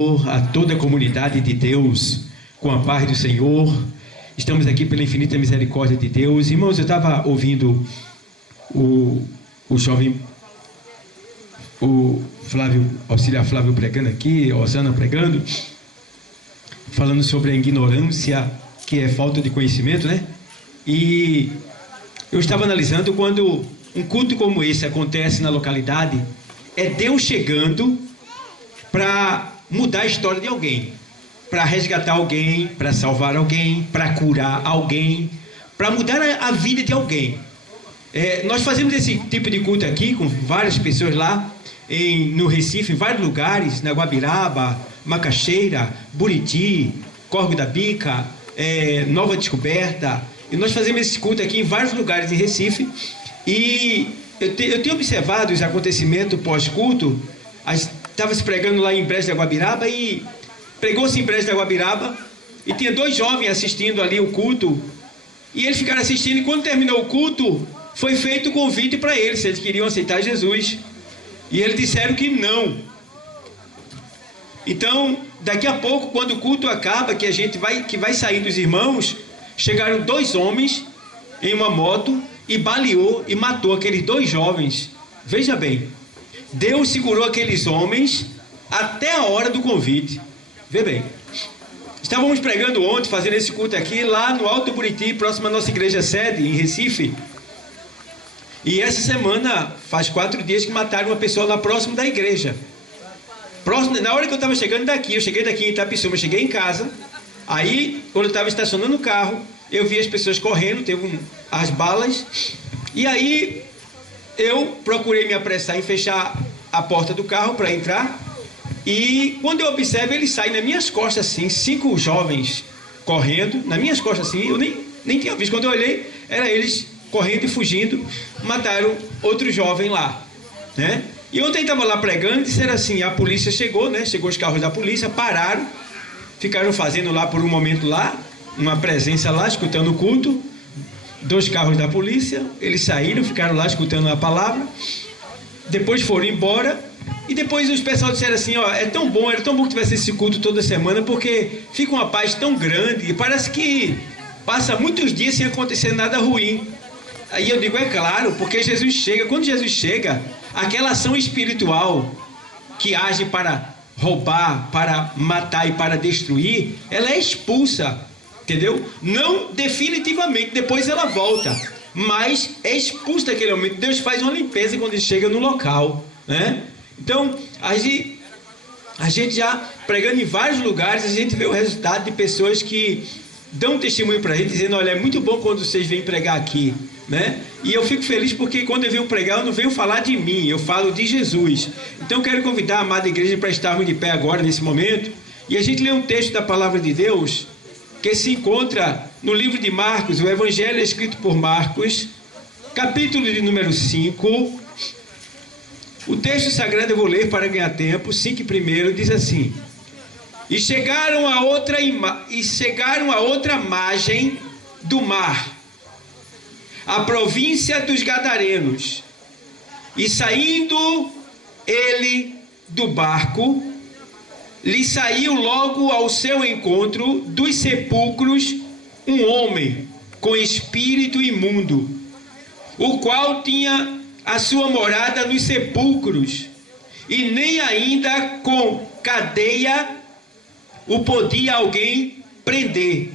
A toda a comunidade de Deus, com a paz do Senhor. Estamos aqui pela infinita misericórdia de Deus. Irmãos, eu estava ouvindo o jovem, o auxiliar Flávio pregando aqui, Osana pregando, falando sobre a ignorância, que é falta de conhecimento, né? E eu estava analisando, quando um culto como esse acontece na localidade, é Deus chegando para mudar a história de alguém, para resgatar alguém, para salvar alguém, para curar alguém, para mudar a vida de alguém. Nós fazemos esse tipo de culto aqui com várias pessoas lá no Recife, em vários lugares, na Guabiraba, Macaxeira, Buriti, Córrego da Bica, Nova Descoberta. E nós fazemos esse culto aqui em vários lugares em Recife. E eu tenho observado os acontecimentos pós-culto. Estava se pregando lá em Brejo da Guabiraba e pregou-se em Brejo da Guabiraba e tinha 2 jovens assistindo ali o culto, e eles ficaram assistindo, e quando terminou o culto foi feito o convite para eles, se eles queriam aceitar Jesus, e eles disseram que não. Então daqui a pouco, quando o culto acaba, que vai sair dos irmãos, chegaram 2 homens em uma moto e baleou e matou aqueles 2 jovens. Veja bem, Deus segurou aqueles homens até a hora do convite. Vê bem, estávamos pregando ontem, fazendo esse culto aqui, lá no Alto Buriti, próximo à nossa igreja sede, em Recife. E essa semana, faz 4 dias que mataram uma pessoa lá próximo da igreja. Na hora que eu estava chegando daqui, eu cheguei daqui em Itapissuma, eu cheguei em casa. Aí, quando eu estava estacionando o carro, eu vi as pessoas correndo, teve as balas. E aí eu procurei me apressar em fechar a porta do carro para entrar, e quando eu observo, eles saem nas minhas costas assim, 5 jovens correndo, nas minhas costas assim, eu nem tinha visto, quando eu olhei, era eles correndo e fugindo, mataram outro jovem lá, né? E ontem estava lá pregando, disseram assim, a polícia chegou, né? Chegou os carros da polícia, pararam, ficaram fazendo lá por um momento lá, uma presença lá, escutando o culto. 2 carros da polícia, eles saíram, ficaram lá escutando a palavra, depois foram embora, e depois os pessoal disseram assim, ó, era tão bom que tivesse esse culto toda semana, porque fica uma paz tão grande, e parece que passa muitos dias sem acontecer nada ruim. Aí eu digo, é claro, porque Jesus chega, quando Jesus chega, aquela ação espiritual que age para roubar, para matar e para destruir, ela é expulsa. Entendeu? Não definitivamente, depois ela volta, mas é expulso daquele momento. Deus faz uma limpeza quando ele chega no local, né? Então, a gente já pregando em vários lugares, a gente vê o resultado de pessoas que dão testemunho para a gente, dizendo, olha, é muito bom quando vocês vêm pregar aqui, né? E eu fico feliz porque quando eu venho pregar, eu não venho falar de mim, eu falo de Jesus. Então eu quero convidar a amada igreja para estarmos de pé agora, nesse momento, e a gente lê um texto da palavra de Deus, que se encontra no livro de Marcos, o Evangelho escrito por Marcos, capítulo de número 5. O texto sagrado eu vou ler para ganhar tempo. 5:1 diz assim: E chegaram a outra margem do mar, a província dos Gadarenos, e saindo ele do barco, lhe saiu logo ao seu encontro dos sepulcros um homem com espírito imundo, o qual tinha a sua morada nos sepulcros, e nem ainda com cadeia o podia alguém prender,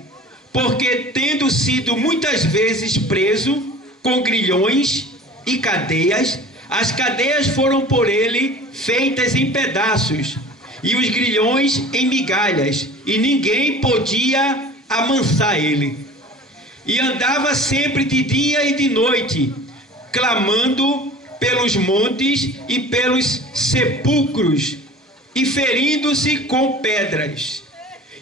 porque tendo sido muitas vezes preso com grilhões e cadeias, as cadeias foram por ele feitas em pedaços, e os grilhões em migalhas, e ninguém podia amansar ele. E andava sempre de dia e de noite, clamando pelos montes e pelos sepulcros, e ferindo-se com pedras.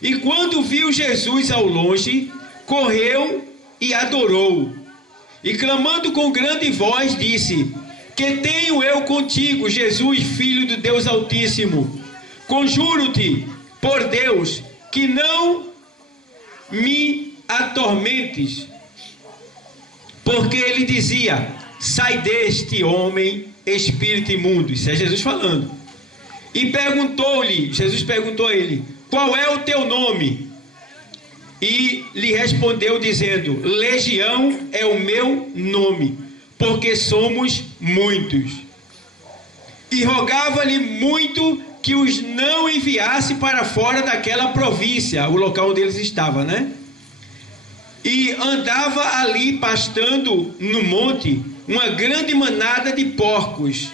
E quando viu Jesus ao longe, correu e adorou. E clamando com grande voz, disse: Que tenho eu contigo, Jesus, Filho do Deus Altíssimo? Conjuro-te, por Deus, que não me atormentes. Porque ele dizia: Sai deste homem, espírito imundo. Isso é Jesus falando. E Jesus perguntou a ele: qual é o teu nome? E lhe respondeu dizendo: Legião é o meu nome, porque somos muitos. E rogava-lhe muito que os não enviasse para fora daquela província, o local onde eles estavam, né? E andava ali pastando no monte uma grande manada de porcos.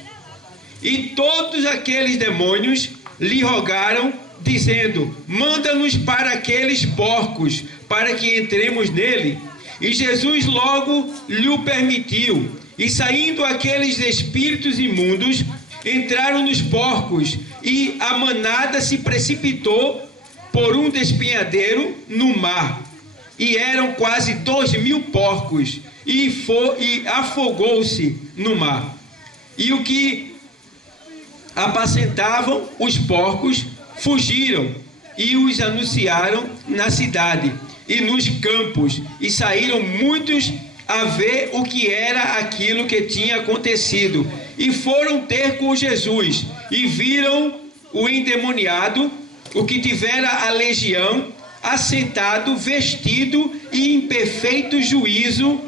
E todos aqueles demônios lhe rogaram, dizendo: manda-nos para aqueles porcos, para que entremos nele. E Jesus logo lhe o permitiu. E saindo aqueles espíritos imundos, entraram nos porcos, e a manada se precipitou por um despenhadeiro no mar. E eram quase 2.000 porcos, e afogou-se no mar. E o que apacentavam os porcos fugiram e os anunciaram na cidade e nos campos, e saíram muitos a ver o que era aquilo que tinha acontecido, e foram ter com Jesus, e viram o endemoniado, o que tivera a legião, assentado, vestido e em perfeito juízo,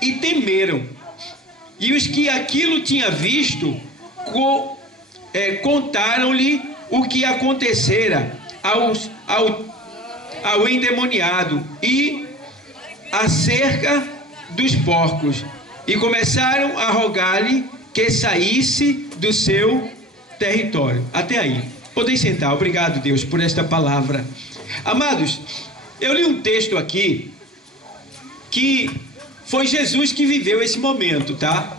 e temeram. E os que aquilo tinham visto contaram-lhe o que acontecera ao endemoniado e acerca dos porcos, e começaram a rogar-lhe que saísse do seu território. Até aí. Podem sentar. Obrigado, Deus, por esta palavra. Amados, eu li um texto aqui que foi Jesus que viveu esse momento, tá?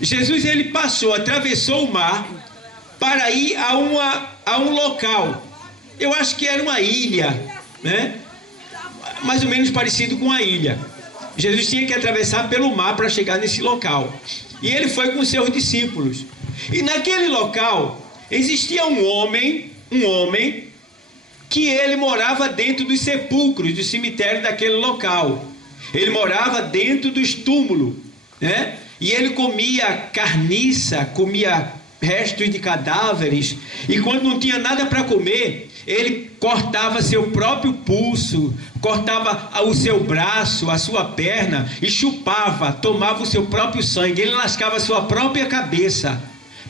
Jesus, ele atravessou o mar para ir a um local. Eu acho que era uma ilha, né? Mais ou menos parecido com a ilha. Jesus tinha que atravessar pelo mar para chegar nesse local. E ele foi com seus discípulos. E naquele local existia um homem que ele morava dentro dos sepulcros, do cemitério daquele local. Ele morava dentro dos túmulos, né? E ele comia carniça, comia restos de cadáveres, e quando não tinha nada para comer, ele cortava seu próprio pulso, cortava o seu braço, a sua perna, e chupava, tomava o seu próprio sangue. Ele lascava a sua própria cabeça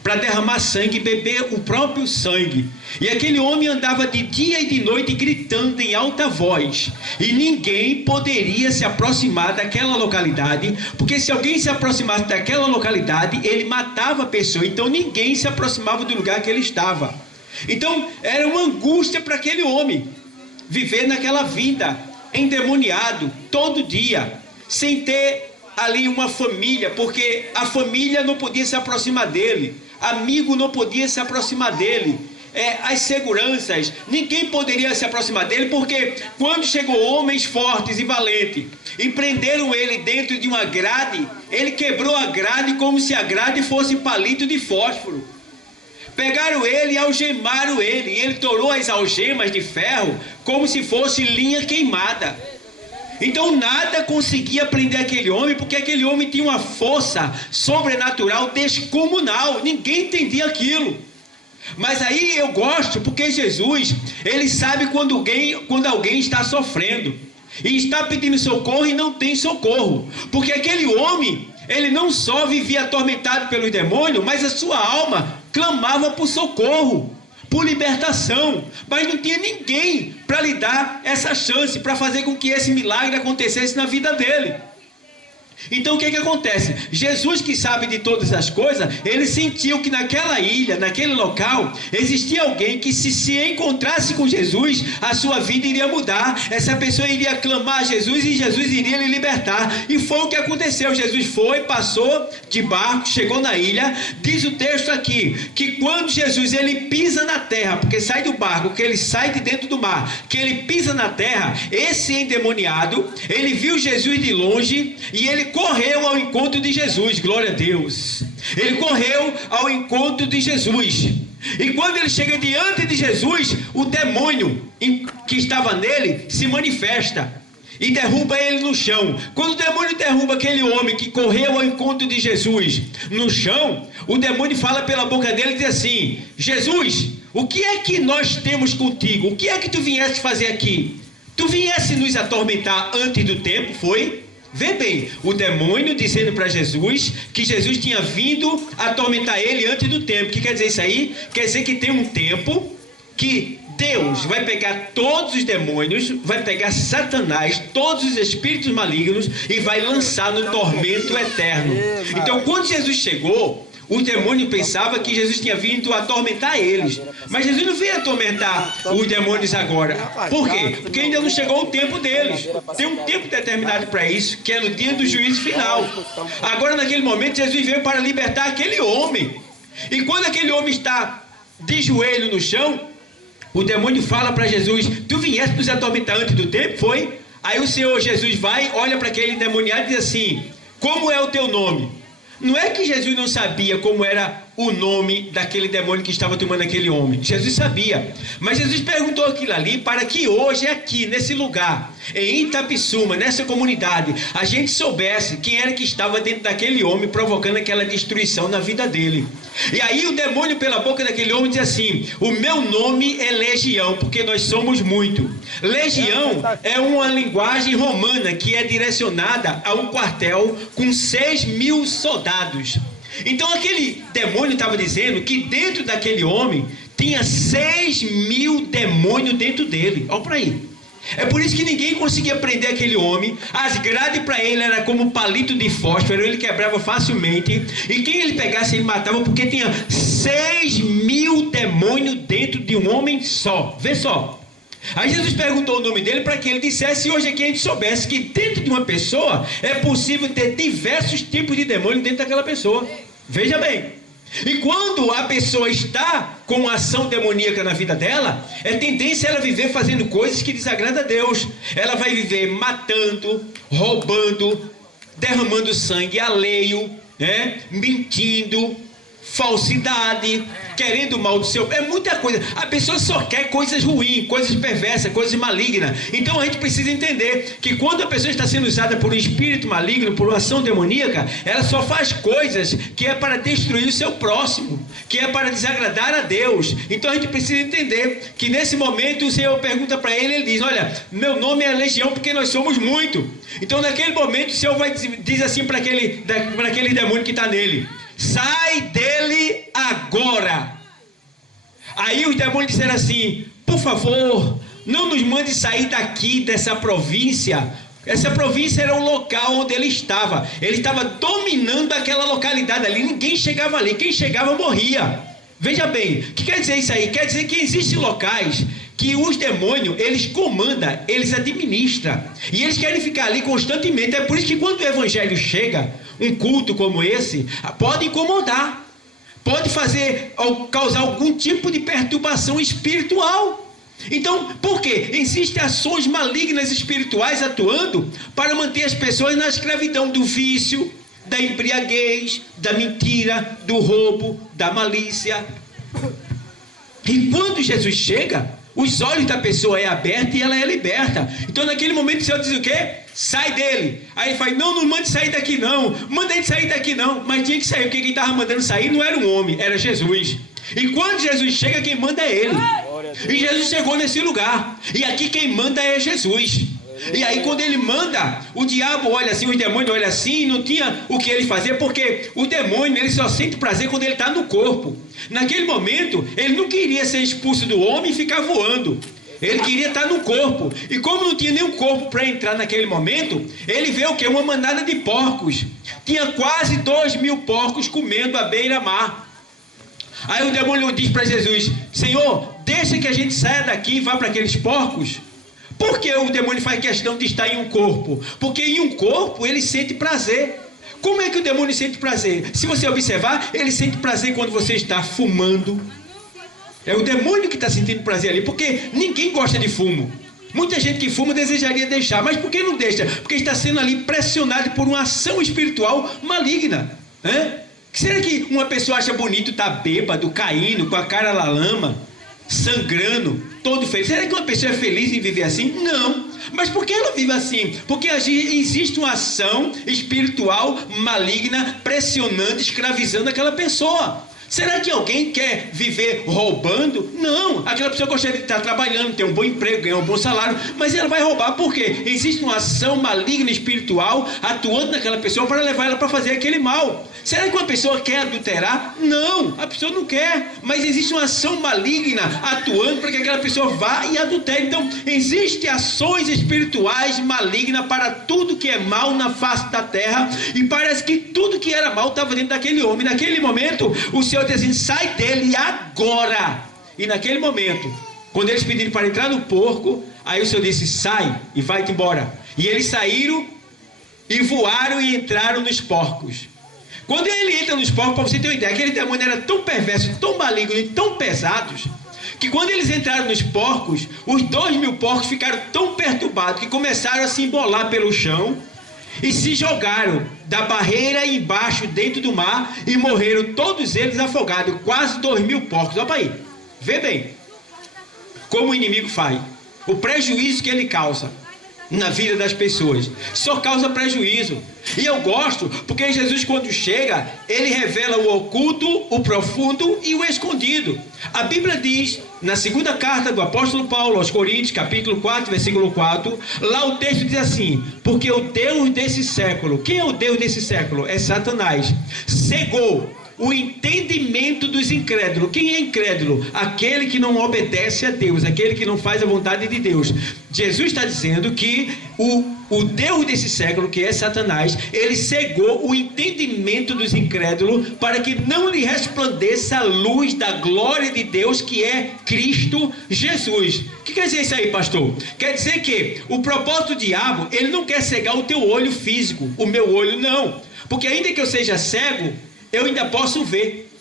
para derramar sangue e beber o próprio sangue. E aquele homem andava de dia e de noite gritando em alta voz, e ninguém poderia se aproximar daquela localidade, porque se alguém se aproximasse daquela localidade, ele matava a pessoa. Então ninguém se aproximava do lugar que ele estava. Então era uma angústia para aquele homem viver naquela vida endemoniado todo dia, sem ter ali uma família, porque a família não podia se aproximar dele, amigo não podia se aproximar dele, as seguranças, ninguém poderia se aproximar dele, porque quando chegou homens fortes e valentes e prenderam ele dentro de uma grade, ele quebrou a grade como se a grade fosse palito de fósforo. Pegaram ele e algemaram ele, e ele torou as algemas de ferro como se fosse linha queimada. Então nada conseguia prender aquele homem, porque aquele homem tinha uma força sobrenatural descomunal. Ninguém entendia aquilo. Mas aí eu gosto, porque Jesus, ele sabe quando alguém está sofrendo e está pedindo socorro e não tem socorro. Porque aquele homem, ele não só vivia atormentado pelos demônios, mas a sua alma clamava por socorro, por libertação, mas não tinha ninguém para lhe dar essa chance, para fazer com que esse milagre acontecesse na vida dele. Então o que acontece? Jesus, que sabe de todas as coisas, ele sentiu que naquela ilha, naquele local, existia alguém que se encontrasse com Jesus, a sua vida iria mudar. Essa pessoa iria clamar a Jesus e Jesus iria lhe libertar. E foi o que aconteceu. Jesus foi, passou de barco, chegou na ilha. Diz o texto aqui, que quando Jesus ele pisa na terra, porque sai do barco, que ele sai de dentro do mar, que ele pisa na terra, esse endemoniado, ele viu Jesus de longe e ele correu ao encontro de Jesus. Glória a Deus. Ele correu ao encontro de Jesus. E quando ele chega diante de Jesus, o demônio que estava nele se manifesta. e derruba ele no chão. Quando o demônio derruba aquele homem que correu ao encontro de Jesus no chão, o demônio fala pela boca dele e diz assim: Jesus, o que é que nós temos contigo? O que é que tu vieste fazer aqui? Tu viesse nos atormentar antes do tempo, foi? Vê bem, o demônio dizendo para Jesus que Jesus tinha vindo atormentar ele antes do tempo. O que quer dizer isso aí? Quer dizer que tem um tempo que Deus vai pegar todos os demônios, vai pegar Satanás, todos os espíritos malignos e vai lançar no tormento eterno. Então, quando Jesus chegou, o demônio pensava que Jesus tinha vindo atormentar eles. Mas Jesus não veio atormentar os demônios agora. Por quê? Porque ainda não chegou o tempo deles. Tem um tempo determinado para isso, que é no dia do juízo final. Agora, naquele momento, Jesus veio para libertar aquele homem. E quando aquele homem está de joelho no chão, o demônio fala para Jesus: tu vieste nos atormentar antes do tempo, foi? Aí o Senhor Jesus vai, olha para aquele demoniado e diz assim: como é o teu nome? Não é que Jesus não sabia como era o nome daquele demônio que estava tomando aquele homem. Jesus sabia. Mas Jesus perguntou aquilo ali para que hoje, aqui, nesse lugar, em Itapissuma, nessa comunidade, a gente soubesse quem era que estava dentro daquele homem, provocando aquela destruição na vida dele. E aí o demônio, pela boca daquele homem, diz assim: o meu nome é Legião, porque nós somos muito. Legião é uma linguagem romana que é direcionada a um quartel com 6.000 soldados. Então aquele demônio estava dizendo que dentro daquele homem tinha 6.000 demônios dentro dele. Olha para aí. É por isso que ninguém conseguia prender aquele homem. As grades para ele era como palito de fósforo, ele quebrava facilmente. E quem ele pegasse, ele matava, porque tinha 6.000 demônios dentro de um homem só. Vê só. Aí Jesus perguntou o nome dele para que ele dissesse, hoje aqui a gente soubesse que dentro de uma pessoa é possível ter diversos tipos de demônio dentro daquela pessoa. Veja bem. E quando a pessoa está com ação demoníaca na vida dela, é tendência ela viver fazendo coisas que desagradam a Deus. Ela vai viver matando, roubando, derramando sangue alheio, mentindo, falsidade, querendo o mal do seu. É muita coisa. A pessoa só quer coisas ruins, coisas perversas, coisas malignas. Então a gente precisa entender que quando a pessoa está sendo usada por um espírito maligno, por uma ação demoníaca, ela só faz coisas que é para destruir o seu próximo, que é para desagradar a Deus. Então a gente precisa entender que nesse momento o Senhor pergunta para ele, ele diz: olha, meu nome é Legião porque nós somos muito. Então naquele momento o Senhor diz assim para aquele demônio que está nele: sai dele agora. Aí os demônios disseram assim: por favor, não nos mande sair daqui dessa província. Essa província era o local onde ele estava. Ele estava dominando aquela localidade ali. Ninguém chegava ali. Quem chegava morria. Veja bem, o que quer dizer isso aí? Quer dizer que existem locais que os demônios, eles comandam, eles administram. E eles querem ficar ali constantemente. É por isso que quando o evangelho chega, um culto como esse, pode incomodar. Pode causar algum tipo de perturbação espiritual. Então, por quê? Existem ações malignas espirituais atuando para manter as pessoas na escravidão do vício, da embriaguez, da mentira, do roubo, da malícia. E quando Jesus chega, os olhos da pessoa é aberta e ela é liberta. Então naquele momento o Senhor diz o quê? Sai dele. Aí ele fala: não mande sair daqui não. Manda ele sair daqui não. Mas tinha que sair, porque quem estava mandando sair não era um homem, era Jesus. E quando Jesus chega, quem manda é ele. E Jesus chegou nesse lugar. E aqui quem manda é Jesus. E aí quando ele manda, o diabo olha assim, os demônios olham assim, e não tinha o que ele fazer, porque o demônio, ele só sente prazer quando ele está no corpo. Naquele momento, ele não queria ser expulso do homem e ficar voando. Ele queria estar no corpo. E como não tinha nenhum corpo para entrar naquele momento, ele vê o quê? Uma manada de porcos. Tinha quase 2.000 porcos comendo à beira-mar. Aí o demônio diz para Jesus: Senhor, deixa que a gente saia daqui e vá para aqueles porcos. Por que o demônio faz questão de estar em um corpo? Porque em um corpo ele sente prazer. Como é que o demônio sente prazer? Se você observar, ele sente prazer quando você está fumando. É o demônio que está sentindo prazer ali, porque ninguém gosta de fumo. Muita gente que fuma desejaria deixar, mas por que não deixa? Porque está sendo ali pressionado por uma ação espiritual maligna. Será que uma pessoa acha bonito estar bêbado, caindo, com a cara na lama, sangrando, todo feliz? Será que uma pessoa é feliz em viver assim? Não. Mas por que ela vive assim? Porque existe uma ação espiritual maligna, pressionando, escravizando aquela pessoa. Será que alguém quer viver roubando? Não, aquela pessoa gostaria de estar trabalhando, ter um bom emprego, ganhar um bom salário, mas ela vai roubar por quê? Existe uma ação maligna espiritual atuando naquela pessoa para levar ela para fazer aquele mal. Será que uma pessoa quer adulterar? Não, a pessoa não quer, mas existe uma ação maligna atuando para que aquela pessoa vá e adultere. Então, existem ações espirituais malignas para tudo que é mal na face da terra, e parece que tudo que era mal estava dentro daquele homem. Naquele momento, o Senhor diz assim: sai dele agora. E naquele momento, quando eles pediram para entrar no porco, aí o Senhor disse: sai e vai-te embora. E eles saíram e voaram e entraram nos porcos. Quando ele entra nos porcos, para você ter uma ideia, aquele demônio era tão perverso, tão maligno e tão pesados, que quando eles entraram nos porcos, os 2.000 porcos ficaram tão perturbados que começaram a se embolar pelo chão e se jogaram da barreira embaixo dentro do mar e morreram todos eles afogados, quase 2.000 porcos. Olha para aí, vê bem como o inimigo faz, o prejuízo que ele causa na vida das pessoas, só causa prejuízo. E eu gosto porque Jesus, quando chega, ele revela o oculto, o profundo e o escondido. A Bíblia diz, na segunda carta do apóstolo Paulo aos Coríntios, capítulo 4, versículo 4, lá o texto diz assim: porque o Deus desse século, quem é o Deus desse século? É Satanás, cegou o entendimento dos incrédulos. Quem é incrédulo? Aquele que não obedece a Deus, aquele que não faz a vontade de Deus. Jesus está dizendo que o Deus desse século, que é Satanás, ele cegou o entendimento dos incrédulos para que não lhe resplandeça a luz da glória de Deus, que é Cristo Jesus. O que quer dizer isso aí, pastor? Quer dizer que o propósito do diabo, ele não quer cegar o teu olho físico, o meu olho não, porque ainda que eu seja cego, eu ainda posso ver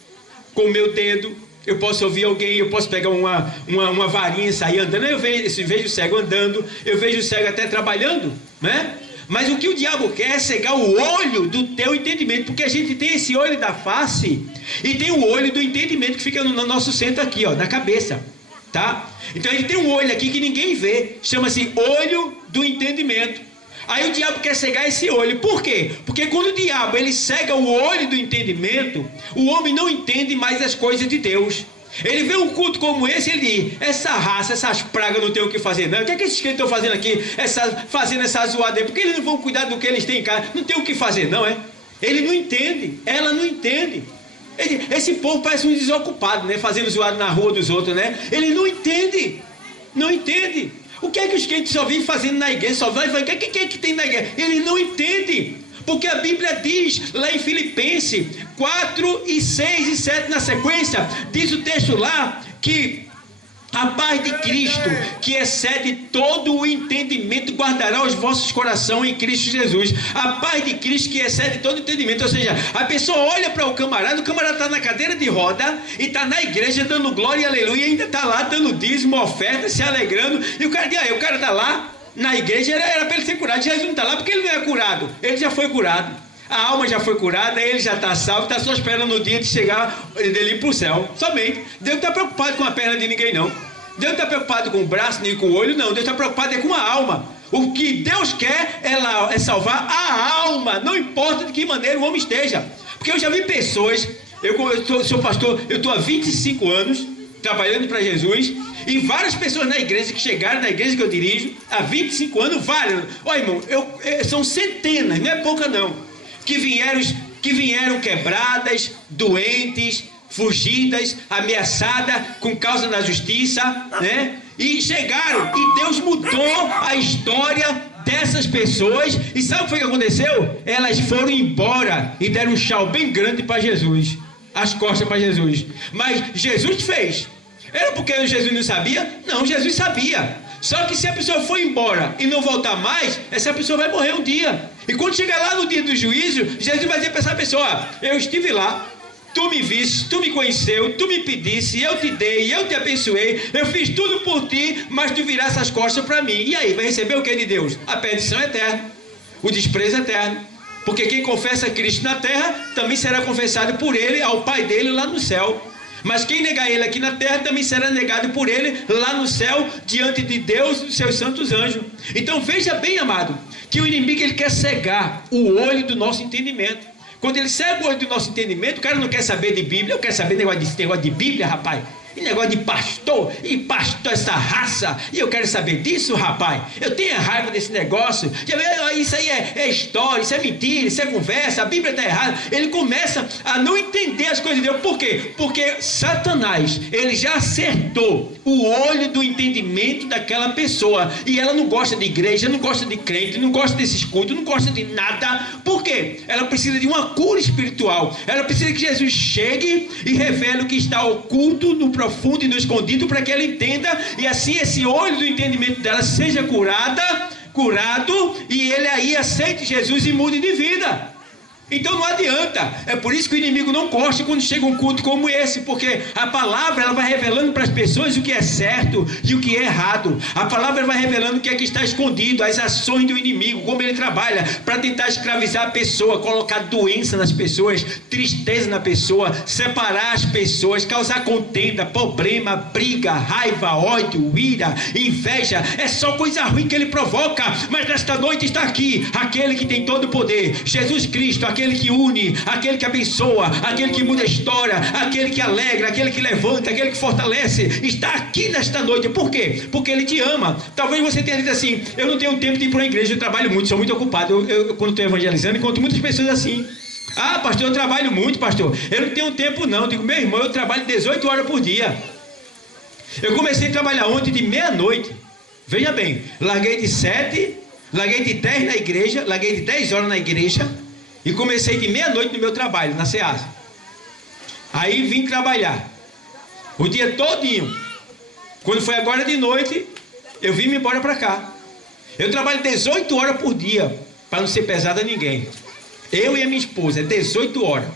com o meu dedo, eu posso ouvir alguém, eu posso pegar uma varinha e sair andando. Eu vejo o cego andando, eu vejo o cego até trabalhando, né? Mas o que o diabo quer é cegar o olho do teu entendimento, porque a gente tem esse olho da face e tem o olho do entendimento que fica no nosso centro aqui, ó, na cabeça, tá? Então ele tem um olho aqui que ninguém vê, chama-se olho do entendimento. Aí o diabo quer cegar esse olho. Por quê? Porque quando o diabo ele cega o olho do entendimento, o homem não entende mais as coisas de Deus. Ele vê um culto como esse, ele diz: essa raça, essas pragas não tem o que fazer não. O que é que esses crentes estão fazendo aqui? Fazendo essa zoada aí? Porque eles não vão cuidar do que eles têm em casa. Não tem o que fazer não, é? Ele não entende, ela não entende. Esse povo parece um desocupado, né? Fazendo zoada na rua dos outros, né? Ele não entende, não entende. O que é que os crentes só vêm fazendo na igreja? Só vai, o que é que tem na igreja? Ele não entende. Porque a Bíblia diz, lá em Filipenses 4, 6 e 7 na sequência, diz o texto lá que a paz de Cristo, que excede todo o entendimento, guardará os vossos corações em Cristo Jesus. A paz de Cristo que excede todo o entendimento. Ou seja, a pessoa olha para o camarada está na cadeira de roda e está na igreja dando glória e aleluia, e ainda está lá dando dízimo, oferta, se alegrando. E o cara diz: o cara está lá na igreja, era para ele ser curado. Jesus não está lá porque ele não é curado, ele já foi curado. A alma já foi curada, ele já está salvo, está só esperando o dia de chegar dele para o céu. Somente. Deus não está preocupado com a perna de ninguém, não. Deus não está preocupado com o braço nem com o olho, não. Deus está preocupado com a alma. O que Deus quer é salvar a alma, não importa de que maneira o homem esteja. Porque eu já vi pessoas, sou pastor, eu estou há 25 anos trabalhando para Jesus, e várias pessoas na igreja que chegaram na igreja que eu dirijo há 25 anos, várias. Olha, irmão, são centenas, não é pouca não. Que vieram quebradas, doentes, fugidas, ameaçadas com causa da justiça, né? E chegaram, e Deus mudou a história dessas pessoas. E sabe o que foi que aconteceu? Elas foram embora e deram um tchau bem grande para Jesus, as costas para Jesus. Mas Jesus fez. Era porque Jesus não sabia? Não, Jesus sabia. Só que se a pessoa for embora e não voltar mais, essa pessoa vai morrer um dia. E quando chegar lá no dia do juízo, Jesus vai dizer para essa pessoa: eu estive lá, tu me viste, tu me conheceu, tu me pedisse, eu te dei, eu te abençoei, eu fiz tudo por ti, mas tu viraste as costas para mim. E aí, vai receber o que de Deus? A perdição eterna, o desprezo eterno. Porque quem confessa Cristo na terra, também será confessado por ele ao Pai dele lá no céu. Mas quem negar ele aqui na terra também será negado por ele lá no céu, diante de Deus e dos seus santos anjos. Então veja bem, amado, que o inimigo ele quer cegar o olho do nosso entendimento. Quando ele cega o olho do nosso entendimento, o cara não quer saber de Bíblia. Eu quero saber negócio de Bíblia, rapaz. E negócio de pastor, e pastor essa raça, e eu quero saber disso, rapaz. Eu tenho raiva desse negócio. Isso aí é história, isso é mentira, isso é conversa, a Bíblia está errada. Ele começa a não entender as coisas de Deus. Por quê? Porque Satanás, ele já acertou o olho do entendimento daquela pessoa, e ela não gosta de igreja, não gosta de crente, não gosta desses cultos, não gosta de nada. Por quê? Ela precisa de uma cura espiritual. Ela precisa que Jesus chegue e revele o que está oculto no profundo e no escondido, para que ela entenda, e assim esse olho do entendimento dela seja curado, e ele aí aceite Jesus e mude de vida. Então não adianta. É por isso que o inimigo não gosta quando chega um culto como esse, porque a palavra ela vai revelando para as pessoas o que é certo e o que é errado. A palavra vai revelando o que é que está escondido, as ações do inimigo, como ele trabalha para tentar escravizar a pessoa, colocar doença nas pessoas, tristeza na pessoa, separar as pessoas, causar contenda, problema, briga, raiva, ódio, ira, inveja. É só coisa ruim que ele provoca. Mas nesta noite está aqui aquele que tem todo o poder, Jesus Cristo, aquele que une, aquele que abençoa, aquele que muda a história, aquele que alegra, aquele que levanta, aquele que fortalece, está aqui nesta noite. Por quê? Porque ele te ama. Talvez você tenha dito assim: eu não tenho tempo de ir para uma igreja, eu trabalho muito, sou muito ocupado. Eu quando estou evangelizando, encontro muitas pessoas assim: ah, pastor, eu trabalho muito, pastor, eu não tenho tempo não. Eu digo: meu irmão, eu trabalho 18 horas por dia. Eu comecei a trabalhar ontem de meia-noite. Veja bem, larguei de 7, larguei de 10 na igreja, larguei de 10 horas na igreja, e comecei de meia-noite no meu trabalho, na Ceasa. Aí vim trabalhar o dia todinho. Quando foi agora de noite, eu vim me embora para cá. Eu trabalho 18 horas por dia, para não ser pesado a ninguém. Eu e a minha esposa, 18 horas.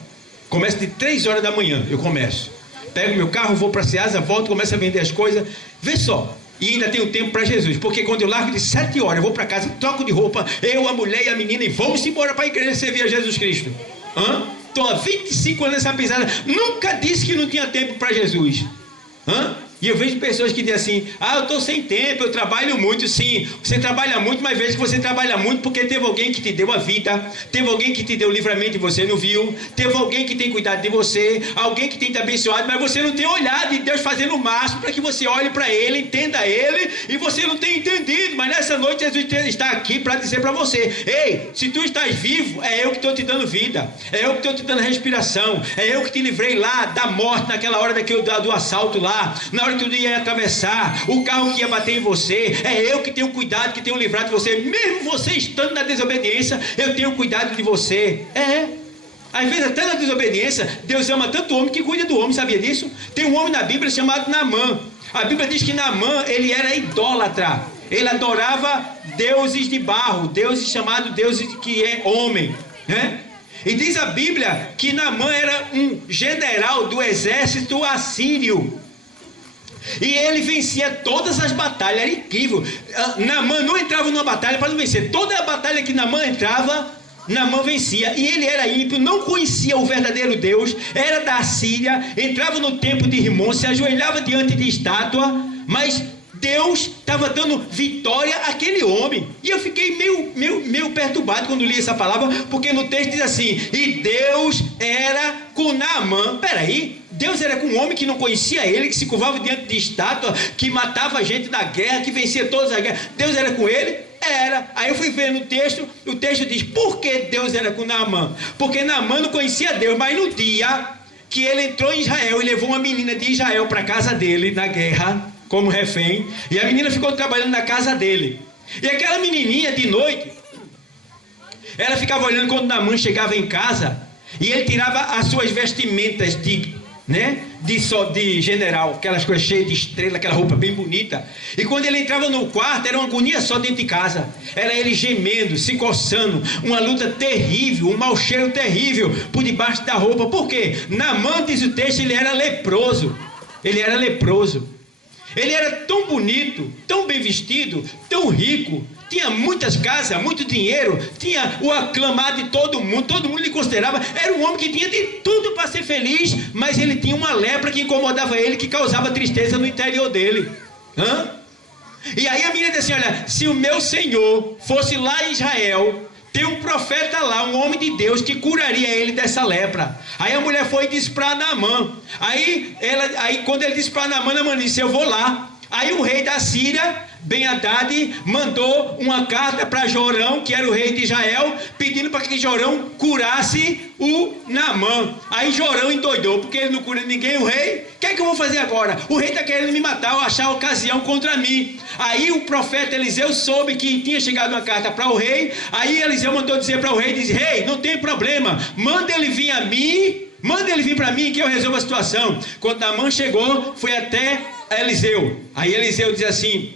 Começo de 3 horas da manhã, eu começo. Pego meu carro, vou para a Ceasa, volto, começo a vender as coisas. Vê só. E ainda tenho tempo para Jesus, porque quando eu largo de 7 horas, eu vou para casa, troco de roupa, eu, a mulher e a menina, e vamos embora para a igreja servir a Jesus Cristo. Estou há 25 anos nessa pisada, nunca disse que não tinha tempo para Jesus. E eu vejo pessoas que dizem assim: ah, eu estou sem tempo, eu trabalho muito. Sim, você trabalha muito, mas veja que você trabalha muito porque teve alguém que te deu a vida, teve alguém que te deu o livramento e você não viu, teve alguém que tem cuidado de você, alguém que tem te abençoado, mas você não tem olhado, e Deus fazendo o máximo para que você olhe para Ele, entenda Ele, e você não tem entendido. Mas nessa noite Jesus está aqui para dizer para você: ei, se tu estás vivo, é eu que estou te dando vida, é eu que estou te dando respiração, é eu que te livrei lá da morte, naquela hora do assalto lá, na hora que tu ia atravessar, o carro que ia bater em você, é eu que tenho cuidado, que tenho livrado de você. Mesmo você estando na desobediência, eu tenho cuidado de você. Às vezes até na desobediência, Deus ama tanto o homem que cuida do homem, sabia disso? Tem um homem na Bíblia chamado Naamã. A Bíblia diz que Naamã, ele era idólatra, ele adorava deuses de barro, deuses chamados deuses que é homem, né? E diz a Bíblia que Naamã era um general do exército assírio, e ele vencia todas as batalhas. Era incrível. Naamã não entrava numa batalha para não vencer. Toda a batalha que Naamã entrava, Naamã vencia. E ele era ímpio, não conhecia o verdadeiro Deus, era da Síria, entrava no templo de Rimon, se ajoelhava diante de estátua, mas Deus estava dando vitória àquele homem. E eu fiquei meio perturbado quando li essa palavra, porque no texto diz assim: e Deus era com Naamã. Peraí, Deus era com um homem que não conhecia ele, que se curvava diante de estátua, que matava gente na guerra, que vencia todas as guerras. Deus era com ele? Era. Aí eu fui ver no texto, o texto diz: por que Deus era com Naamã? Porque Naamã não conhecia Deus, mas no dia que ele entrou em Israel e levou uma menina de Israel para a casa dele na guerra, como refém, e a menina ficou trabalhando na casa dele. E aquela menininha de noite, ela ficava olhando quando Naamã chegava em casa, e ele tirava as suas vestimentas de general, aquelas coisas cheias de estrela, aquela roupa bem bonita. E quando ele entrava no quarto, era uma agonia só dentro de casa. Era ele gemendo, se coçando, uma luta terrível, um mau cheiro terrível por debaixo da roupa. Por quê? Naamã, diz o texto, ele era leproso. Ele era leproso. Ele era tão bonito, tão bem vestido, tão rico, tinha muitas casas, muito dinheiro, tinha o aclamado de todo mundo lhe considerava, era um homem que tinha de tudo para ser feliz, mas ele tinha uma lepra que incomodava ele, que causava tristeza no interior dele. E aí a menina disse assim: olha, se o meu Senhor fosse lá em Israel, tem um profeta lá, um homem de Deus, que curaria ele dessa lepra. Aí a mulher foi e disse para Naamã. Aí quando ele disse para Naamã, Naamã disse: eu vou lá. Aí o rei da Síria, Ben-Hadad, mandou uma carta para Jorão, que era o rei de Israel, pedindo para que Jorão curasse o Naamã. Aí Jorão endoidou, porque ele não cura ninguém, o rei. O que é que eu vou fazer agora? O rei está querendo me matar, ou achar ocasião contra mim. Aí o profeta Eliseu soube que tinha chegado uma carta para o rei. Aí Eliseu mandou dizer para o rei, disse: rei, não tem problema, manda ele vir a mim, manda ele vir para mim que eu resolvo a situação. Quando Naamã chegou, foi até Eliseu. Aí Eliseu diz assim,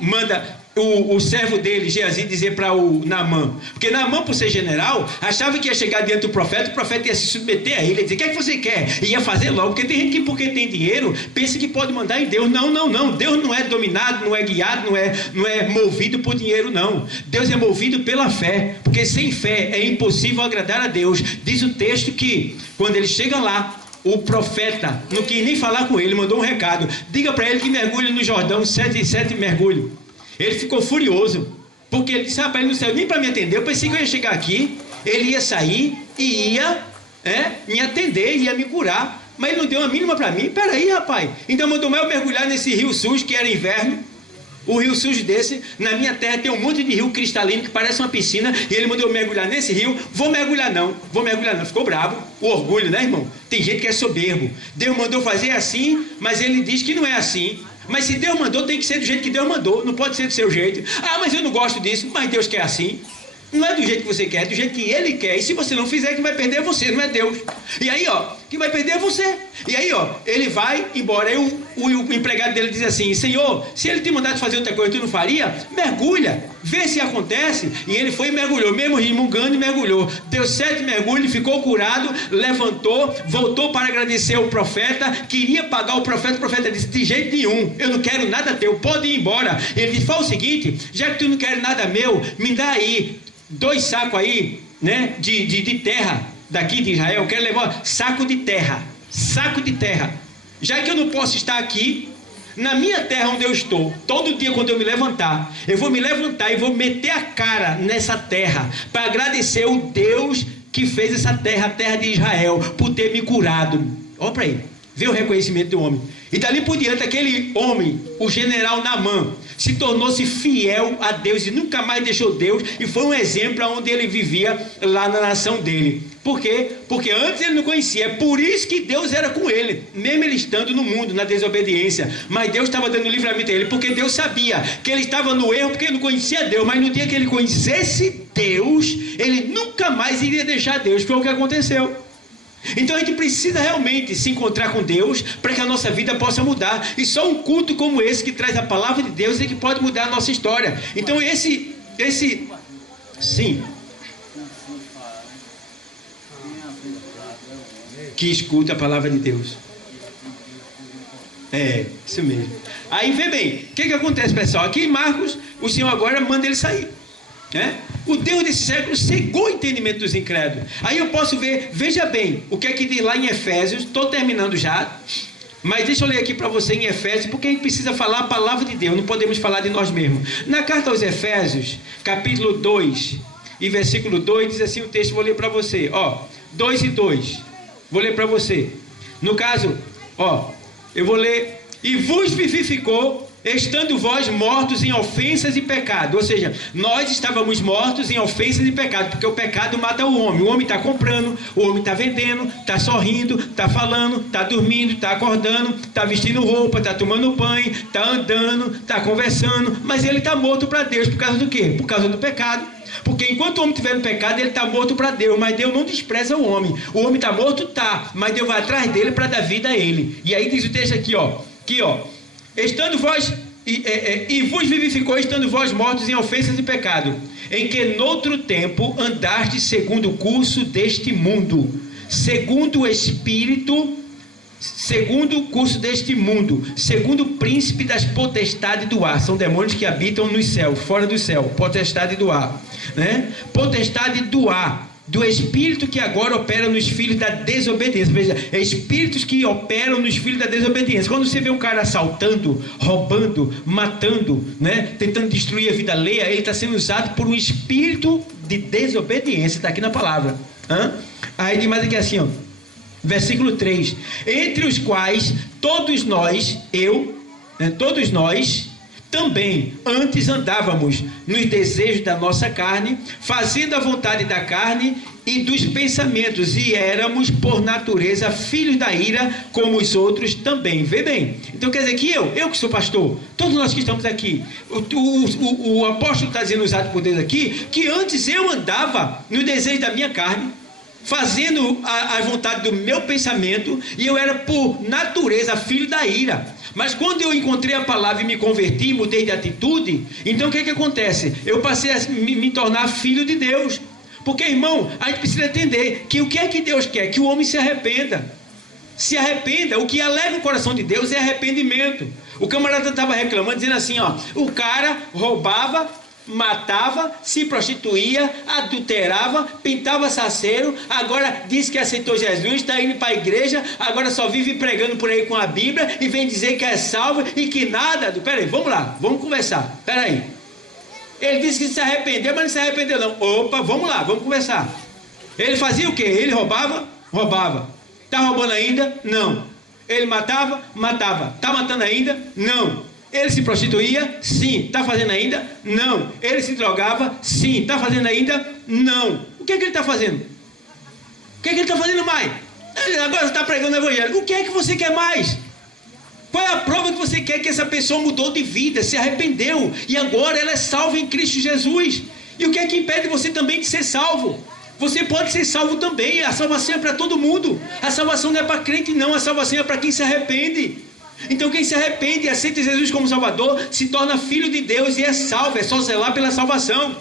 manda o servo dele, Geazi, dizer para o Naamã, porque Naamã, por ser general, achava que ia chegar diante do profeta, o profeta ia se submeter a ele, ia dizer: o que é que você quer? E ia fazer logo, porque tem gente que, porque tem dinheiro, pensa que pode mandar em Deus. Não, Deus não é dominado, não é guiado, não é movido por dinheiro, não. Deus é movido pela fé, porque sem fé é impossível agradar a Deus. Diz o texto que, quando ele chega lá, o profeta não quis nem falar com ele, mandou um recado: diga para ele que mergulhe no Jordão, 7 mergulhos. Ele ficou furioso, porque ele disse: rapaz, ele não saiu nem para me atender. Eu pensei que eu ia chegar aqui, ele ia sair e ia me atender, ia me curar, mas ele não deu a mínima para mim. Peraí, rapaz, então mandou eu mergulhar nesse rio sujo, que era inverno. O rio sujo desse, na minha terra tem um monte de rio cristalino que parece uma piscina, e ele mandou eu mergulhar nesse rio. Vou mergulhar não. Ficou bravo, o orgulho, né, irmão? Tem gente que é soberbo. Deus mandou fazer assim, mas ele diz que não é assim. Mas se Deus mandou, tem que ser do jeito que Deus mandou, não pode ser do seu jeito. Ah, mas eu não gosto disso. Mas Deus quer assim. Não é do jeito que você quer, é do jeito que Ele quer. E se você não fizer, quem vai perder é você, não é Deus. E aí, quem vai perder é você. E aí, ele vai embora. Aí o empregado dele diz assim: Senhor, se ele te mandasse fazer outra coisa, tu não faria? Mergulha, vê se acontece. E ele foi e mergulhou, mesmo resmungando, e mergulhou. Deu 7 mergulhos, ficou curado, levantou, voltou para agradecer ao profeta, queria pagar o profeta disse: de jeito nenhum, eu não quero nada teu, pode ir embora. Ele disse: fala o seguinte, já que tu não quer nada meu, me dá aí 2 sacos aí, né, de terra daqui de Israel. Eu quero levar saco de terra. Já que eu não posso estar aqui na minha terra onde eu estou, todo dia quando eu me levantar, eu vou me levantar e vou meter a cara nessa terra para agradecer o Deus que fez essa terra, a terra de Israel, por ter me curado. Olha para aí, vê o reconhecimento do homem. E dali por diante, aquele homem, o general Naamã, se tornou-se fiel a Deus e nunca mais deixou Deus, e foi um exemplo onde ele vivia lá na nação dele. Por quê? Porque antes ele não conhecia. É por isso que Deus era com ele, mesmo ele estando no mundo, na desobediência. Mas Deus estava dando livramento a ele, porque Deus sabia que ele estava no erro, porque ele não conhecia Deus. Mas no dia que ele conhecesse Deus, ele nunca mais iria deixar Deus. Foi o que aconteceu. Então a gente precisa realmente se encontrar com Deus para que a nossa vida possa mudar. E só um culto como esse, que traz a palavra de Deus, é que pode mudar a nossa história. Então sim, que escuta a palavra de Deus. É, isso mesmo. Aí vê bem, o que acontece, pessoal? Aqui em Marcos, o Senhor agora manda ele sair. O Deus desse século cegou o entendimento dos incrédulos. Aí eu posso ver, veja bem, o que é que diz lá em Efésios. Estou terminando já, mas deixa eu ler aqui para você em Efésios, porque a gente precisa falar a palavra de Deus, não podemos falar de nós mesmos. Na carta aos Efésios, capítulo 2 e versículo 2, diz assim o texto, vou ler para você, 2 e 2, vou ler para você. No caso, eu vou ler: e vos vivificou, estando vós mortos em ofensas e pecado. Ou seja, nós estávamos mortos em ofensas e pecado, porque o pecado mata o homem está comprando, o homem está vendendo, está sorrindo, está falando, está dormindo, está acordando, está vestindo roupa, está tomando banho, está andando, está conversando, mas ele está morto para Deus. Por causa do quê? Por causa do pecado. Porque enquanto o homem estiver no pecado, ele está morto para Deus, mas Deus não despreza o homem está morto, mas Deus vai atrás dele para dar vida a ele. E aí diz o texto aqui, estando vós, e vos vivificou, estando vós mortos em ofensas e pecado, em que noutro tempo andastes segundo o curso deste mundo, segundo o espírito, segundo o curso deste mundo, segundo o príncipe das potestades do ar. São demônios que habitam nos céus, fora do céu, potestade do ar, né? Potestade do ar do espírito que agora opera nos filhos da desobediência. Veja, espíritos que operam nos filhos da desobediência. Quando você vê um cara assaltando, roubando, matando, né, tentando destruir a vida alheia, ele está sendo usado por um espírito de desobediência. Está aqui na palavra. Aí diz mais aqui assim, ó, versículo 3: entre os quais todos nós, todos nós também antes andávamos nos desejos da nossa carne, fazendo a vontade da carne e dos pensamentos, e éramos por natureza filhos da ira, como os outros também. Vê bem, então quer dizer que eu que sou pastor, todos nós que estamos aqui, o apóstolo está dizendo, usado por Deus aqui, que antes eu andava no desejo da minha carne, fazendo a vontade do meu pensamento, e eu era por natureza filho da ira. Mas quando eu encontrei a palavra e me converti, mudei de atitude, então o que acontece? Eu passei a me tornar filho de Deus. Porque, irmão, a gente precisa entender que o que é que Deus quer? Que o homem se arrependa. Se arrependa. O que alegra o coração de Deus é arrependimento. O camarada estava reclamando, dizendo assim, ó, o cara roubava, matava, se prostituía, adulterava, pintava saceiro, agora diz que aceitou Jesus, está indo para a igreja, agora só vive pregando por aí com a Bíblia e vem dizer que é salvo e que nada. Peraí, vamos lá, vamos conversar. Peraí, ele disse que se arrependeu, mas não se arrependeu não. Opa, vamos lá, vamos conversar. Ele fazia o quê? Ele roubava? Roubava. Está roubando ainda? Não. Ele matava? Matava. Está matando ainda? Não. Ele se prostituía? Sim. Está fazendo ainda? Não. Ele se drogava? Sim. Está fazendo ainda? Não. O que é que ele está fazendo? O que é que ele está fazendo mais? Ele agora está pregando o evangelho. O que é que você quer mais? Qual é a prova que você quer que essa pessoa mudou de vida, se arrependeu e agora ela é salva em Cristo Jesus? E o que é que impede você também de ser salvo? Você pode ser salvo também. A salvação é para todo mundo. A salvação não é para crente não, a salvação é para quem se arrepende. Então quem se arrepende e aceita Jesus como Salvador, se torna filho de Deus e é salvo, é só zelar pela salvação.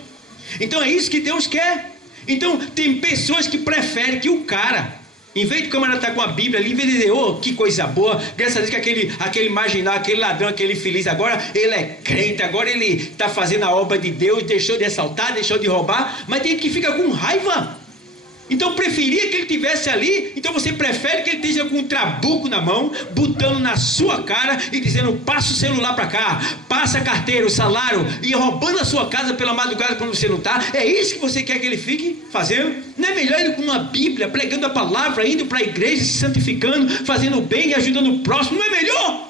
Então é isso que Deus quer. Então tem pessoas que preferem que o cara, em vez de o camarada estar com a Bíblia ali, em vez de dizer, oh, que coisa boa, graças a Deus que aquele marginal, aquele ladrão, aquele infeliz, agora ele é crente, agora ele está fazendo a obra de Deus, deixou de assaltar, deixou de roubar, mas tem gente que fica com raiva. Então preferia que ele estivesse ali, então você prefere que ele esteja com um trabuco na mão, botando na sua cara e dizendo, passa o celular para cá, passa a carteira, o salário, e roubando a sua casa pela madrugada quando você não está. É isso que você quer que ele fique fazendo? Não é melhor ele com uma Bíblia, pregando a palavra, indo para a igreja, se santificando, fazendo o bem e ajudando o próximo? Não é melhor?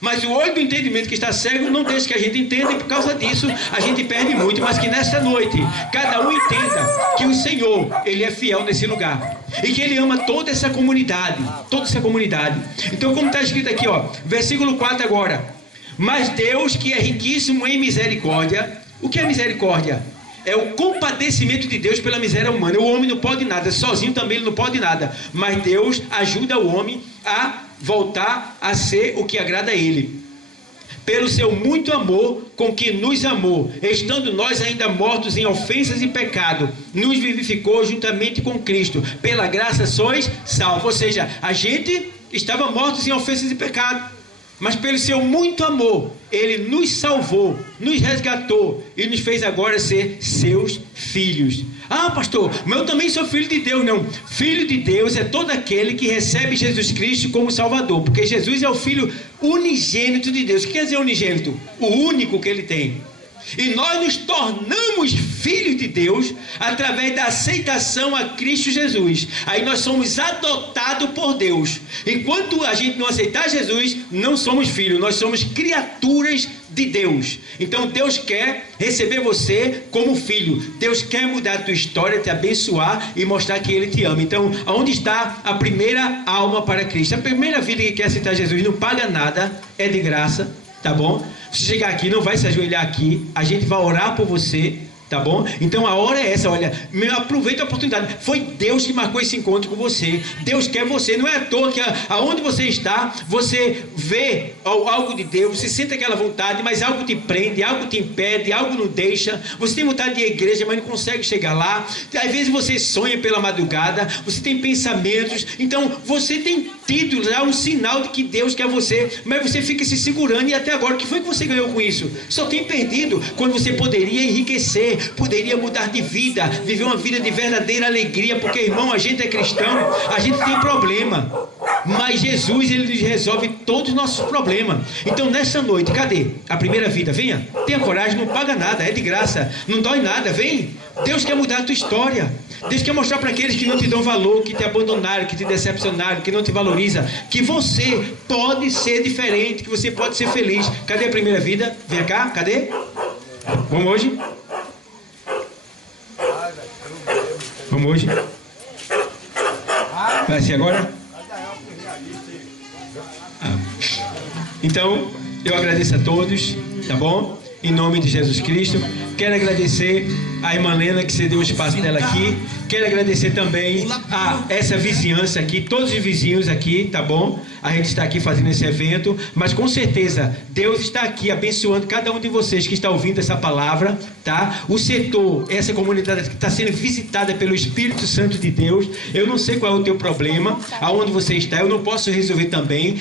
Mas o olho do entendimento que está cego não deixa que a gente entenda, e por causa disso a gente perde muito. Mas que nesta noite cada um entenda que o Senhor, Ele é fiel nesse lugar e que Ele ama toda essa comunidade, Então, como está escrito aqui, ó, versículo 4 agora: mas Deus, que é riquíssimo em misericórdia. O que é misericórdia? É o compadecimento de Deus pela miséria humana. O homem não pode nada, sozinho também ele não pode nada, mas Deus ajuda o homem a voltar a ser o que agrada a Ele. Pelo seu muito amor com que nos amou, estando nós ainda mortos em ofensas e pecado, nos vivificou juntamente com Cristo. Pela graça sois salvos. Ou seja, a gente estava mortos em ofensas e pecado, mas pelo seu muito amor, Ele nos salvou, nos resgatou e nos fez agora ser seus filhos. Ah, pastor, mas eu também sou filho de Deus. Não, filho de Deus é todo aquele que recebe Jesus Cristo como Salvador, porque Jesus é o Filho unigênito de Deus. O que quer dizer unigênito? O único que Ele tem. E nós nos tornamos filhos de Deus através da aceitação a Cristo Jesus. Aí nós somos adotados por Deus. Enquanto a gente não aceitar Jesus, não somos filhos, nós somos criaturas de Deus. Então Deus quer receber você como filho. Deus quer mudar a tua história, te abençoar e mostrar que Ele te ama. Então, aonde está a primeira alma para Cristo? A primeira vida que quer aceitar Jesus não paga nada, é de graça, tá bom? Você chegar aqui, não vai se ajoelhar aqui, a gente vai orar por você, tá bom? Então a hora é essa, olha, aproveita a oportunidade. Foi Deus que marcou esse encontro com você. Deus quer você, não é à toa que aonde você está, você vê algo de Deus, você sente aquela vontade, mas algo te prende, algo te impede, algo não deixa. Você tem vontade de ir à igreja, mas não consegue chegar lá. Às vezes você sonha pela madrugada, você tem pensamentos, então você tem tido já um sinal de que Deus quer você, mas você fica se segurando. E até agora, o que foi que você ganhou com isso? Só tem perdido, quando você poderia enriquecer, poderia mudar de vida, viver uma vida de verdadeira alegria, porque, irmão, a gente é cristão, a gente tem problema, mas Jesus, ele resolve todos os nossos problemas. Então, nessa noite, cadê a primeira vida? Venha, tenha coragem, não paga nada, é de graça, não dói nada, vem. Deus quer mudar a tua história. Deus quer mostrar para aqueles que não te dão valor, que te abandonaram, que te decepcionaram, que não te valoriza, que você pode ser diferente, que você pode ser feliz. Cadê a primeira vida? Vem cá, cadê? Vamos hoje? Vamos hoje? Vai ser agora? Então, eu agradeço a todos, tá bom? Em nome de Jesus Cristo. Quero agradecer a irmã Lena, que cedeu o espaço dela aqui. Quero agradecer também a essa vizinhança aqui, todos os vizinhos aqui, tá bom? A gente está aqui fazendo esse evento, mas com certeza Deus está aqui abençoando cada um de vocês que está ouvindo essa palavra, tá? O setor, essa comunidade que está sendo visitada pelo Espírito Santo de Deus. Eu não sei qual é o teu problema, aonde você está, eu não posso resolver também,